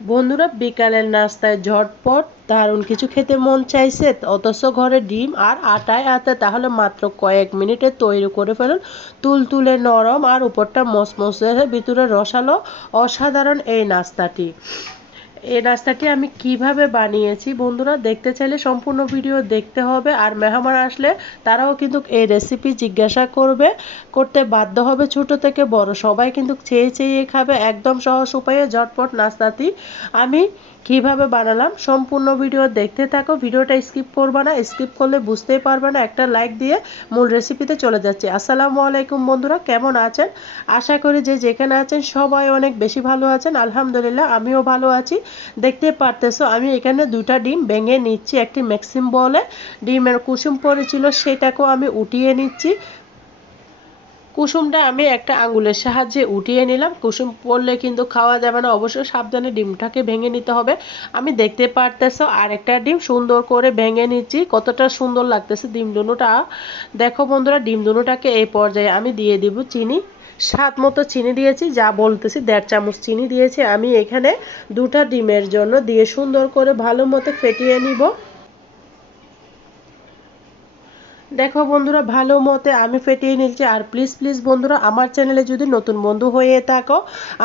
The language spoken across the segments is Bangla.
বন্ধুরা বিকালের নাস্তায় ঝটপট দারুণ কিছু খেতে মন চাইছে, অথচ ঘরে ডিম আর আটায় আছে, তাহলে মাত্র কয়েক মিনিটে তৈরি করে ফেলুন তুলতুলে নরম আর উপরটা মচমচে ভিতরে রসালো অসাধারণ এই নাস্তাটি আমি কিভাবে বানিয়েছি বন্ধুরা দেখতে চাইলে সম্পূর্ণ ভিডিও দেখতে হবে। আর মেহমান আসলে তারাও কিন্তু এই রেসিপি জিজ্ঞাসা করতে বাধ্য হবে। ছোট থেকে বড় সবাই কিন্তু চেয়ে চেয়ে খাবে। একদম সহজ উপায়ে ঝটপট নাস্তাটি আমি কিভাবে বানালাম সম্পূর্ণ ভিডিও দেখতে থাকো। ভিডিওটা স্কিপ করবে না, স্কিপ করলে বুঝতেই পারবে না। একটা লাইক দিয়ে মূল রেসিপিতে চলে যাচ্ছি। আসসালামু আলাইকুম বন্ধুরা, কেমন আছেন? আশা করি যে যেখানে আছেন সবাই অনেক বেশি ভালো আছেন। আলহামদুলিল্লাহ আমিও ভালো আছি। দেখতে পারতেছো আমি এখানে দুটা ডিম ভেঙে নিচ্ছি একটি ম্যাক্সিম বলে। ডিমের কুসুম পড়েছিল সেটাকেও আমি উঠিয়ে নিচ্ছি। কুসুমটা আমি একটা আঙ্গুলের সাহায্যে উঠিয়ে নিলাম। কুসুম পড়লে কিন্তু খাওয়া যাবে না, অবশ্যই সাবধানে ডিমটাকে ভেঙে নিতে হবে। আমি দেখতে পারতেছো আর একটা ডিম সুন্দর করে ভেঙে নিচ্ছি। কতটা সুন্দর লাগতেছে ডিম দুটোটা। দেখো বন্ধুরা, ডিম দুটোটাকে এই পর্যায়ে আমি দিয়ে দিব চিনি। স্বাদ মতো চিনি দিয়েছি, যা বলতেছি 1.5 চামচ চিনি দিয়েছি আমি এখানে দুটা ডিমের জন্য। দিয়ে সুন্দর করে ভালো মতো ফেটিয়ে নিব। দেখো বন্ধুরা, ভালো মতে আমি ফেটিয়ে নিচ্ছি। আর প্লিজ প্লিজ বন্ধুরা, আমার চ্যানেলে যদি নতুন বন্ধু হয়ে থাকো,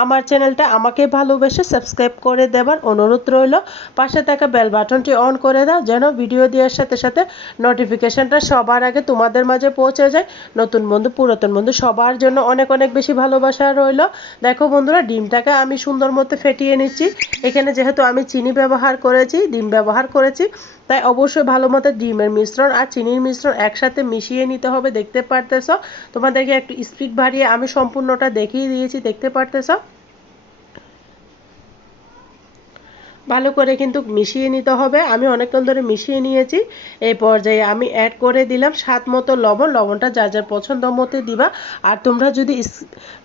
আমার চ্যানেলটা আমাকে ভালোবেসে সাবস্ক্রাইব করে দেবার অনুরোধ রইল। পাশে থাকা বেল বাটনটি অন করে দাও, যেন ভিডিও দেওয়ার সাথে সাথে নোটিফিকেশনটা সবার আগে তোমাদের মাঝে পৌঁছে যায়। নতুন বন্ধু পুরাতন বন্ধু সবার জন্য অনেক অনেক বেশি ভালোবাসা রইল। দেখো বন্ধুরা, ডিমটাকে আমি সুন্দর মতো ফেটিয়ে নিচ্ছি। এখানে যেহেতু আমি চিনি ব্যবহার করেছি, ডিম ব্যবহার করেছি, তাই অবশ্যই ভালো মতো ডিমের মিশ্রণ আর চিনির মিশ্রণ একসাথে মিশিয়ে নিতে হবে। দেখতে পারতেছো, তোমাদেরকে একটু স্পিড বাড়িয়ে আমি সম্পূর্ণটা দেখিয়ে দিয়েছি। দেখতে পারতেছো ভালো করে কিন্তু মিশিয়ে নিতে হবে। আমি অনেকক্ষণ ধরে মিশিয়ে নিয়েছি। এই পর্যায়ে আমি অ্যাড করে দিলাম স্বাদ মতো লবণ। লবণটা যার যার পছন্দ মতো দিবা। আর তোমরা যদি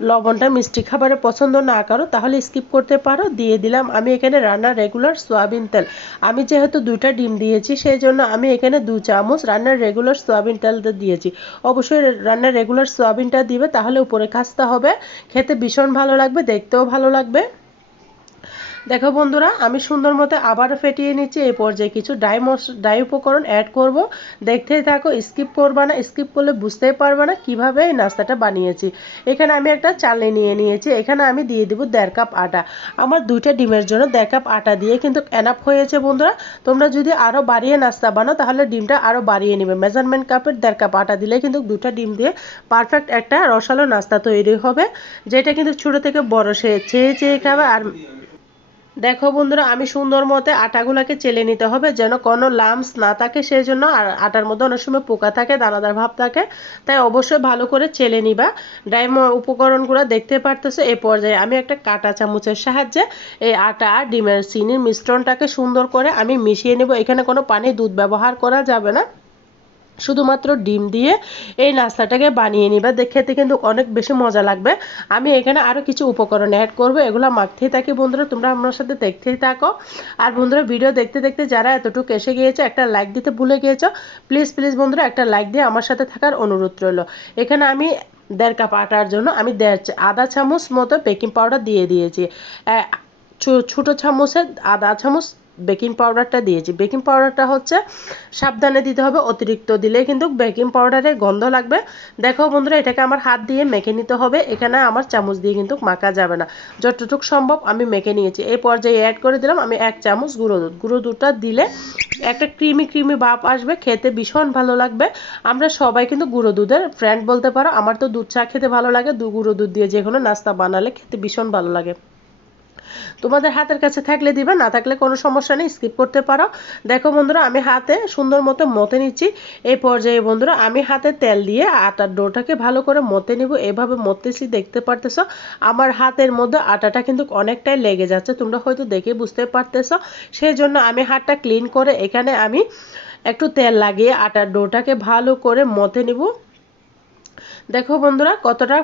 লবণটা মিষ্টি খাবারে পছন্দ না করো তাহলে স্কিপ করতে পারো। দিয়ে দিলাম আমি এখানে রান্নার রেগুলার সয়াবিন তেল। আমি যেহেতু দুইটা ডিম দিয়েছি সেই জন্য আমি এখানে 2 চামচ রান্নার রেগুলার সয়াবিন তেল দিয়েছি। অবশ্যই রান্নার রেগুলার সয়াবিনটা দিবে, তাহলে উপরে খাস্তা হবে, খেতে ভীষণ ভালো লাগবে, দেখতেও ভালো লাগবে। দেখো বন্ধুরা, আমি সুন্দর মতো আবারও ফেটিয়ে নিচ্ছি। এই পর্যায়ে কিছু ড্রাই উপকরণ অ্যাড করব। দেখতেই থাকো, স্কিপ করবা না। স্কিপ করলে বুঝতেই পারবে না কিভাবে এই নাস্তাটা বানিয়েছি। এখানে আমি একটা চালনি নিয়ে নিয়েছি। এখানে আমি দিয়ে দিব 1.5 কাপ আটা। আমার দুইটা ডিমের জন্য 1.5 কাপ আটা দিয়ে কিন্তু এনাফ হয়েছে বন্ধুরা। তোমরা যদি আরও বাড়িয়ে নাস্তা বানাও তাহলে ডিমটা আরও বাড়িয়ে নেবে। মেজারমেন্ট কাপের 1.5 কাপ আটা দিলে কিন্তু দুটা ডিম দিয়ে পারফেক্ট একটা রসালো নাস্তা তৈরি হবে, যেটা কিন্তু ছোট থেকে বড় সে চেয়ে চেয়ে খাবে। আর দেখো বন্ধুরা, আমি সুন্দর মতে আটাগুলোকে চেলে নিতে হবে যেন কোনো লাম্পস না থাকে। সেই জন্য আর আটার মধ্যে অনেক সময় পোকা থাকে, দানাদার ভাব থাকে, তাই অবশ্যই ভালো করে চেলে নিবা। ড্রাই উপকরণগুলো দেখতে পারতেছো। এই পর্যায়ে আমি একটা কাঁটা চামচের সাহায্যে এই আটা আর ডিমের চিনির মিশ্রণটাকে সুন্দর করে আমি মিশিয়ে নেব। এখানে কোনো পানি দুধ ব্যবহার করা যাবে না, শুধুমাত্র ডিম দিয়ে এই নাস্তাটাকে বানিয়ে নিবা। খেতে কিন্তু অনেক বেশি মজা লাগবে। আমি এখানে আরও কিছু উপকরণ অ্যাড করব, এগুলো মাখতেই থাকি বন্ধুরা, তোমরা আমার সাথে দেখতেই থাকো। আর বন্ধুরা, ভিডিও দেখতে দেখতে যারা এতটুকু এসে গিয়েছো, একটা লাইক দিতে ভুলে গিয়েছো, প্লিজ প্লিজ বন্ধুরা একটা লাইক দিয়ে আমার সাথে থাকার অনুরোধ রইল। এখানে আমি 1.5 কাপ আটার জন্য আমি আধা চামচ মতো বেকিং পাউডার দিয়ে দিয়েছি। ছোট চামচের আধা চামচ বেকিং পাউডারটা দিয়েছি। বেকিং পাউডারটা হচ্ছে সাবধানে দিতে হবে, অতিরিক্ত দিলে কিন্তু বেকিং পাউডারের গন্ধ লাগবে। দেখো বন্ধুরা, এটাকে আমার হাত দিয়ে মেখে নিতে হবে। এখানে আমার চামচ দিয়ে কিন্তু মাখা যাবে না, যতটুকু সম্ভব আমি মেখে নিয়েছি। এই পর্যায়ে অ্যাড করে দিলাম আমি 1 চামচ গুঁড়ো দুধ। গুঁড়ো দুধটা দিলে একটা ক্রিমি ক্রিমি ভাব আসবে, খেতে ভীষণ ভালো লাগবে। আমরা সবাই কিন্তু গুঁড়ো দুধের ফ্রেন্ড বলতে পারো। আমার তো দুধ চা খেতে ভালো লাগে, গুঁড়ো দুধ দিয়ে যে কোনো নাস্তা বানালে খেতে ভীষণ ভালো লাগে। তোমাদের হাতের কাছে থাকলে দিবা, না থাকলে কোনো সমস্যা নেই, স্কিপ করতে পারো। দেখো বন্ধুরা, আমি হাতে সুন্দর মতো মতে নিচ্ছি। এই পর্যায়ে বন্ধুরা, আমি হাতে তেল দিয়ে আটার ডোটাকে ভালো করে মতে নিব। এভাবে মতেছি, দেখতে পারতেছো আমার হাতের মধ্যে আটাটা কিন্তু অনেকটাই লেগে যাচ্ছে, তোমরা হয়তো দেখে বুঝতে পারতেছো। সেই জন্য আমি হাতটা ক্লিন করে এখানে আমি একটু তেল লাগিয়ে আটার ডোটাকে ভালো করে মতে নিব। দেখো বন্ধুরা, কতটা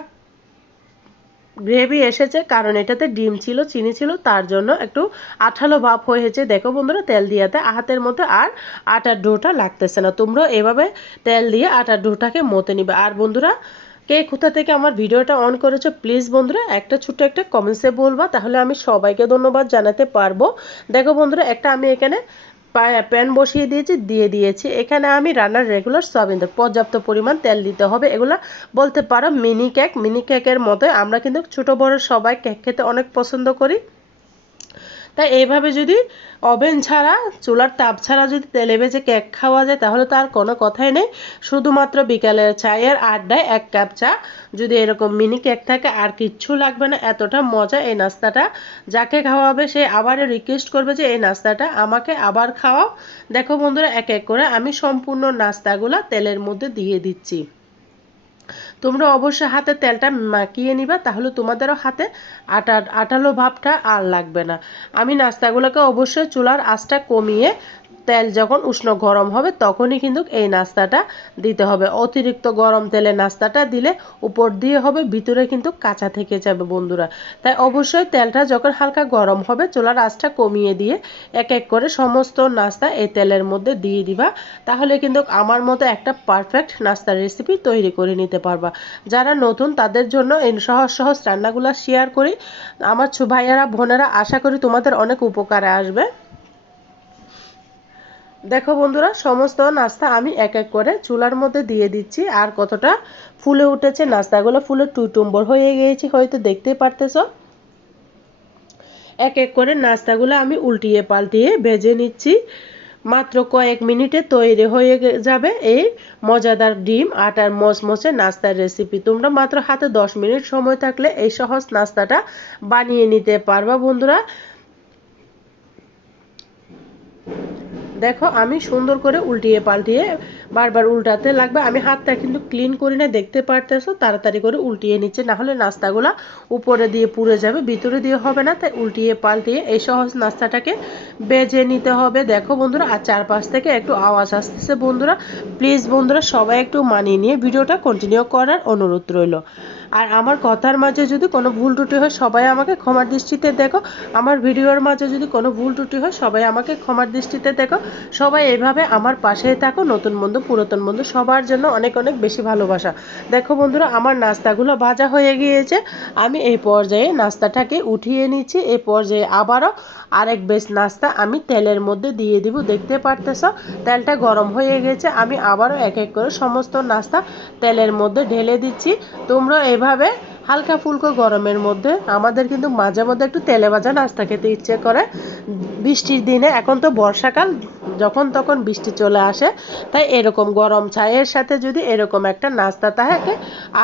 গ্রেভি এসেছে, কারণ এটাতে ডিম ছিল, চিনি ছিল, তার জন্য একটু আঠালো ভাব হয়েছে। দেখো বন্ধুরা, তেল দিয়াতে হাতের মধ্যে আর আটার ডোটা লাগতেছে না। তোমরা এভাবে তেল দিয়ে আটার ডোটাকে মতে নিবে। আর বন্ধুরা, কে কোথা থেকে আমার ভিডিওটা অন করেছো প্লিজ বন্ধুরা একটা ছোট্ট একটা কমেন্টসে বলবা, তাহলে আমি সবাইকে ধন্যবাদ জানাতে পারবো। দেখো বন্ধুরা, একটা আমি এখানে প্যান বসিয়ে দিয়েছি। এখানে আমি রান্নার রেগুলার সয়াবিন তেল, পর্যাপ্ত পরিমাণ তেল দিতে হবে। এগুলা বলতে পারো মিনি কেকের মতো। আমরা কিন্তু ছোট বড় সবাই কেক খেতে অনেক পছন্দ করি। তাই এইভাবে যদি ওভেন ছাড়া, চুলার তাপ ছাড়া যদি তেলে ভেজে কেক খাওয়া যায় তাহলে তো আর কোনো কথাই নেই। শুধুমাত্র বিকালের চায়ের আড্ডায় 1 কাপ চা যদি এরকম মিনি কেক থাকে আর কিচ্ছু লাগবে না। এতটা মজা এই নাস্তাটা। যাকে খাওয়াবে সে আবার রিকোয়েস্ট করবে যে এই নাস্তাটা আমাকে আবার খাওয়াও। দেখো বন্ধুরা, এক এক করে আমি সম্পূর্ণ নাস্তাগুলা তেলের মধ্যে দিয়ে দিচ্ছি। তোমরা অবশ্যই হাতে তেলটা মাখিয়ে নিবা, তাহলে তোমাদেরও হাতে আঠালো ভাবটা আর লাগবে না। আমি নাস্তাগুলোকে অবশ্যই চুলার আঁচটা কমিয়ে তেল যখন উষ্ণ গরম হবে তখনই কিন্তু এই নাস্তাটা দিতে হবে। অতিরিক্ত গরম তেলে নাস্তাটা দিলে উপর দিয়ে হবে, ভিতরে কিন্তু কাঁচা থেকে যাবে বন্ধুরা। তাই অবশ্যই তেলটা যখন হালকা গরম হবে চুলার আঁচটা কমিয়ে দিয়ে এক এক করে সমস্ত নাস্তা এই তেলের মধ্যে দিয়ে দিবা। তাহলে কিন্তু আমার মতো একটা পারফেক্ট নাস্তার রেসিপি তৈরি করে নিতে পারবা। যারা নতুন তাদের জন্য এই সহজ সহজ রান্নাগুলো শেয়ার করি। আমার ভাইয়ারা বোনেরা, আশা করি তোমাদের অনেক উপকারে আসবে। দেখো বন্ধুরা, সমস্ত নাস্তা আমি এক এক করে চুলার মধ্যে দিয়ে দিচ্ছি। আর কতটা ফুলে উঠেছে, নাস্তাগুলো ফুলে টুটুম্বর হয়ে গিয়েছে, হয়তো দেখতে পারতেছো। এক এক করে নাস্তাগুলো আমি উল্টিয়ে পাল্টিয়ে ভেজে নিচ্ছি। মাত্র কয়েক মিনিটে তৈরি হয়ে যাবে এই মজাদার ডিম আটার মচমচে নাস্তার রেসিপি। তোমরা মাত্র হাতে 10 মিনিট সময় থাকলে এই সহজ নাস্তাটা বানিয়ে নিতে পারবা বন্ধুরা। দেখো আমি সুন্দর করে উল্টিয়ে পাল্টিয়ে বারবার উল্টাতে লাগবে। আমি হাতটা কিন্তু ক্লিন করি না, দেখতে পারতেছো। তাড়াতাড়ি করে উল্টিয়ে নিচ্ছে, না হলে নাস্তাগুলা উপরে দিয়ে পুড়ে যাবে, ভিতরে দিয়ে হবে না। তাই উল্টিয়ে পাল্টিয়ে এই সহজ নাস্তাটাকে বেজে নিতে হবে। দেখো বন্ধুরা, আর চারপাশ থেকে একটু আওয়াজ আসতেছে বন্ধুরা। প্লিজ বন্ধুরা সবাই একটু মানিয়ে নিয়ে ভিডিওটা কন্টিনিউ করার অনুরোধ রইল। আর আমার কথার মাঝে যদি কোনো ভুল ত্রুটি হয় সবাই আমাকে ক্ষমার দৃষ্টিতে দেখো। আমার ভিডিওর মাঝে যদি কোনো ভুল ত্রুটি হয় সবাই আমাকে ক্ষমার দৃষ্টিতে দেখো। সবাই এইভাবে আমার পাশেই থাকো। নতুন বন্ধু পুরাতন বন্ধু সবার জন্য অনেক অনেক বেশি ভালোবাসা। দেখো বন্ধুরা, আমার নাস্তাগুলো ভাজা হয়ে গিয়েছে। আমি এই পর্যায়ে নাস্তাটাকে উঠিয়ে নিচ্ছি। এই পর্যায়ে আবারও আরেক বেশ নাস্তা আমি তেলের মধ্যে দিয়ে দিব। দেখতে পারতেছো তেলটা গরম হয়ে গেছে। আমি আবারও এক এক করে সমস্ত নাস্তা তেলের মধ্যে ঢেলে দিচ্ছি। তোমরা এভাবে হালকা ফুলকো গরমের মধ্যে, আমাদের কিন্তু মাঝে মধ্যে একটু তেলে ভাজা নাস্তা খেতে ইচ্ছে করে। বৃষ্টির দিনে, এখন তো বর্ষাকাল, যখন তখন বৃষ্টি চলে আসে, তাই এরকম গরম চায়ের সাথে যদি এরকম একটা নাস্তা থাকে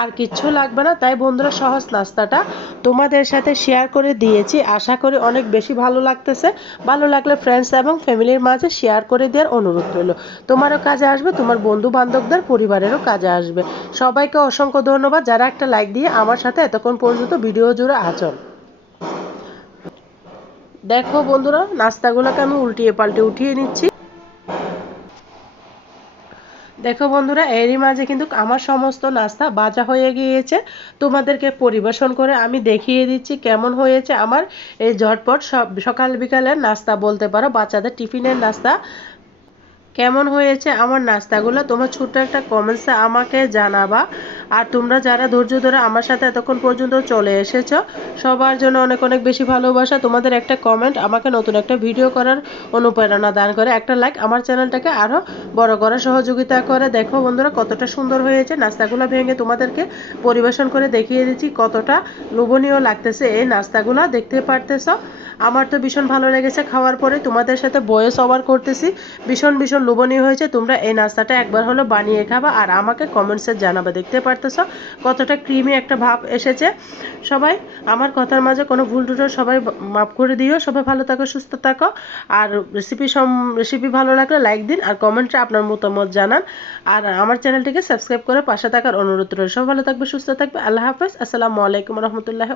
আর কিচ্ছু লাগবে না। তাই বন্ধুরা সহজ নাস্তাটা তোমাদের সাথে শেয়ার করে দিয়েছি। আশা করি অনেক বেশি ভালো লাগতেছে। ভালো লাগলে ফ্রেন্ডস এবং ফ্যামিলির মাঝে শেয়ার করে দেওয়ার অনুরোধ রইল। তোমারও কাজে আসবে, তোমার বন্ধু বান্ধবদের পরিবারেরও কাজে আসবে। সবাইকে অসংখ্য ধন্যবাদ যারা একটা লাইক দিয়ে আমার সাথে এতক্ষণ পর্যন্ত ভিডিও জুড়ে আছেন। দেখো বন্ধুরা, নাস্তাগুলোকে আমি উল্টিয়ে পাল্টে উঠিয়ে নিচ্ছি। দেখো বন্ধুরা, এরই মাঝে কিন্তু আমার সমস্ত নাস্তা ভাজা হয়ে গিয়েছে। তোমাদেরকে পরিবেশন করে আমি দেখিয়ে দিচ্ছি কেমন হয়েছে আমার এই ঝটপট সকাল বিকালের নাস্তা বলতে পারো, বাচ্চাদের টিফিনের নাস্তা। কেমন হয়েছে আমার নাস্তাগুলো তোমার ছোট্ট একটা কমেন্টসে আমাকে জানাবা। আর তোমরা যারা ধৈর্য ধরে আমার সাথে এতক্ষণ পর্যন্ত চলে এসেছো সবার জন্য অনেক অনেক বেশি ভালোবাসা। তোমাদের একটা কমেন্ট আমাকে নতুন একটা ভিডিও করার অনুপ্রেরণা দান করে। একটা লাইক আমার চ্যানেলটাকে আরও বড় করার সহযোগিতা করে। দেখো বন্ধুরা কতটা সুন্দর হয়েছে। নাস্তাগুলো ভেঙে তোমাদেরকে পরিবেশন করে দেখিয়ে দিচ্ছি কতটা লোভনীয় লাগতেছে এই নাস্তাগুলো, দেখতে পারতেছো। আমার তো ভীষণ ভালো লেগেছে খাওয়ার পরে, তোমাদের সাথে ভয়েস ওভার করতেছি। ভীষণ ভীষণ লোভনীয় হয়েছে। তোমরা এই নাস্তাটা একবার হলো বানিয়ে খাবা আর আমাকে কমেন্টসে জানাবে। দেখতে পারতেছো কতটা ক্রিমি একটা ভাব এসেছে। সবাই আমার কথার মাঝে কোনো ভুল টুটো সবাই মাফ করে দিও। সবাই ভালো থাকো, সুস্থ থাকো। আর রেসিপি ভালো লাগলে লাইক দিন আর কমেন্টে আপনার মতামত জানান। আর আমার চ্যানেলটিকে সাবস্ক্রাইব করে পাশে থাকার অনুরোধ রইল। সবাই ভালো থাকবে, সুস্থ থাকবে। আল্লাহ হাফেজ। আসসালামু আলাইকুম রহমতুল্লাহ।